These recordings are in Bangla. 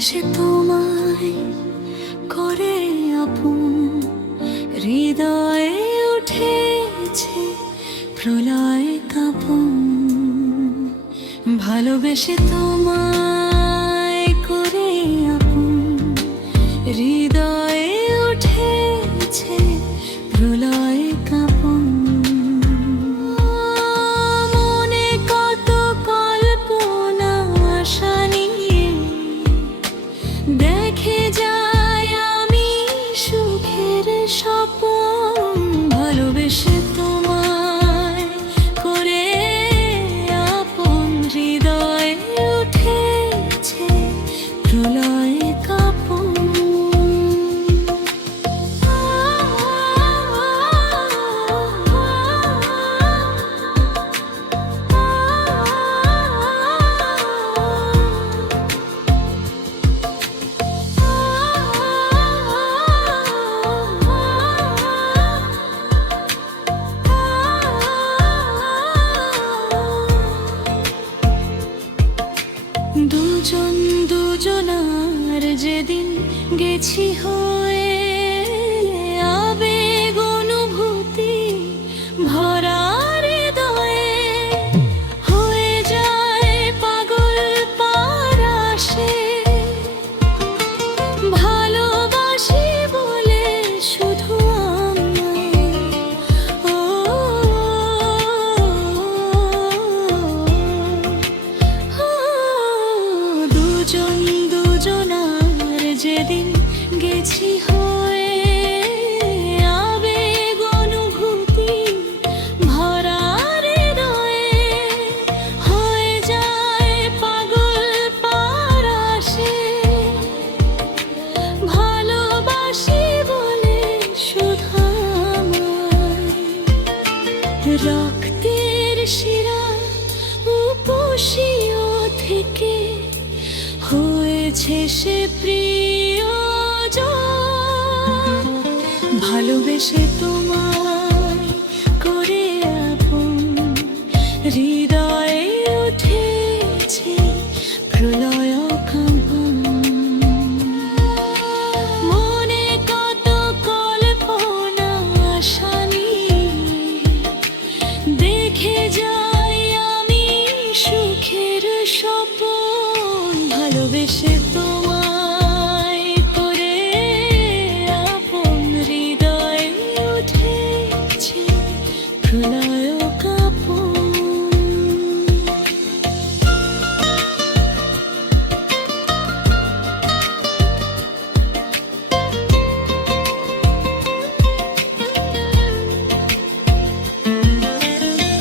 ভালোবেসে তোমায় করে আপন, হৃদয়ে উঠেছে প্রলয় কাঁপন। ভালোবেসে তোমায় করে আপন, হৃদয়ে উঠেছে প্রলয় কাঁপন। মনে কত কল্পনা আশা নিয়ে দেখে যায় আমি সুখের স্বপন। ভালোবেসে তোমায় করে আপন, হৃদয়ে উঠেছে প্রলয় কাঁপন। দুজন দুজনার যেদিন গেছি হয়ে, আবেগ অনুভূতি ভরা হৃদয়ে হয়ে যায় পাগল পারাশে। ভালোবাসি বলে শুধু আমায়, ও দুজন দুজনার যেদিন গেছি হয়ে, আবেগ অনুভূতি ভরা হৃদয়ে হয়ে যায় পাগল পারাশে। ভালোবাসি বলে শুধু আমায়, রক্তের শিরা উপশীয় থেকে হয়েছে সে প্রিয়জন। ভালোবেসে তোমায় করে আপন, হৃদয়ে উঠেছে প্রলয় কাঁপন। মনে কত কল্পনা আশা নিয়ে দেখে যাই আমি সুখের স্বপন। ভালোবেসে তোমায় করে আপন, হৃদয়ে উঠেছে প্রলয় কাঁপন।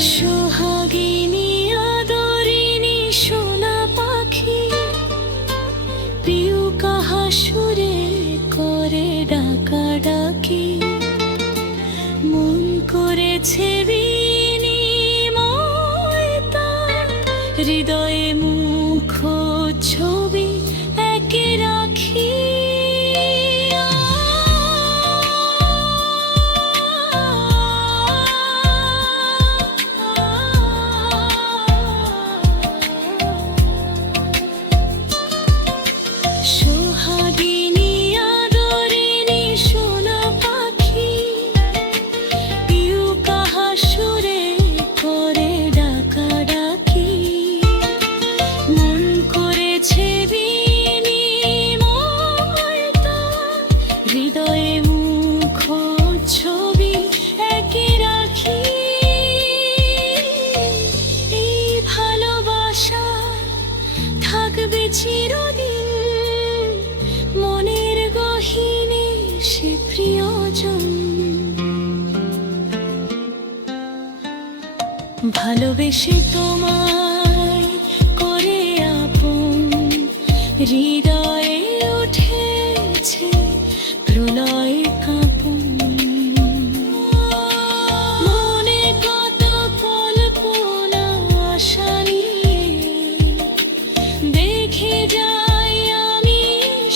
সোহাগিনী আদরিনী সোনা পাখি, প্রিয় কাহা সুরে করে ডাকাডাকি। মন করেছে বিনিময় তার, হৃদয়ে মুখ ছবি একে রাখি। সোহাগিনী আদরিনী সোনা পাখি, প্রিয় কাহা সুরে করে ডাকাডাকি। মন করেছে বিনিময় তার, হৃদয়ে মুখ ছবি একে রাখি। এই ভালোবাসা থাকবে চিরদিন, মনের গহীনে সে প্রিয়জন। ভালোবেসে তোমায় করে আপন, হৃদয়ে উঠেছে প্রলয় কাঁপন। মনে কত কল্পনা আশা নিয়ে দেখে যাই আমি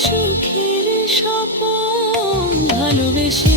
সুখের স্বপন। ভালোবেসে